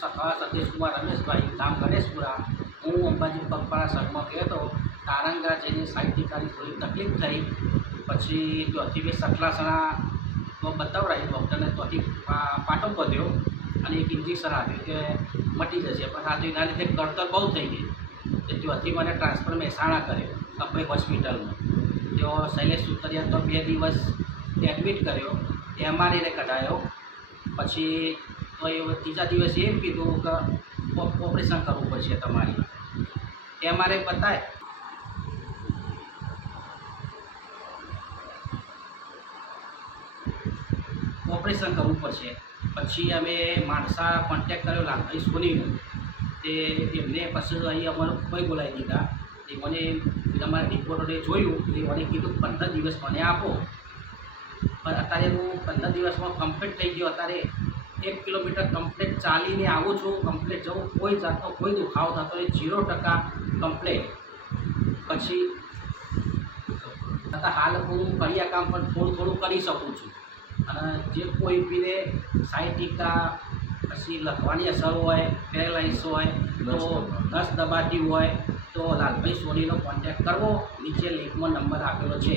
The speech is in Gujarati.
સખા સતીશકુમાર રમેશભાઈ ગામ ગણેશપુરા. હું અંબાજી પગપાળા સરમાં ગયો હતો. તારંગા જઈને સાઈડ ટીકાની થોડી તકલીફ થઈ. પછી ત્યાંથી મેં સખલાસણા તો બતાવડાવી ડૉક્ટરને, ત્યાંથી પાટો બધ્યો અને એક ઇન્જેક્શન આપ્યું કે મટી જશે. પણ આ તો એના લીધે કળતર બહુ થઈ ગઈ. તો ત્યાંથી મને ટ્રાન્સફર મહેસાણા કર્યો કપડે હોસ્પિટલમાં. તેઓ શૈલેષ સુતરિયા તો 2 દિવસ એડમિટ કર્યો, એમઆરઆઈને કઢાયો. પછી તો એ ત્રીજા દિવસે એમ કીધું કે ઓપરેશન કરવું પડશે તમારે. એમઆરઆઈ બતાય ઓપરેશન કરવું પડશે. પછી અમે માણસા કોન્ટેક્ટ કર્યો લાલભાઈ સોનીનો. તે એમને પછી અહીં અમારું કોઈ બોલાવી દીધા. એ મને તમારા રિપોર્ટોને જોયું એટલે મને કીધું 15 દિવસ મને આપો. પણ અત્યારે હું 15 દિવસમાં કમ્પ્લીટ થઈ ગયો. અત્યારે 1 કિલોમીટર કમ્પ્લીટ ચાલીને આવું છું. કમ્પ્લીટ જવું, કોઈ જાતનો કોઈ દુખાવો થતો નહીં, 0% કમ્પ્લીટ. પછી અત્યારે હાલ હું કડિયા કામ પણ થોડું કરી શકું છું. અને જે કોઈ બીને સાયટિકા પછી લખવાની અસર હોય, પેરેલાઇઝ હોય, તો નસ દબાતી હોય તો લાલભાઈ સોનીનો કોન્ટેક્ટ કરવો. નીચે લિંકમાં નંબર આપેલો છે.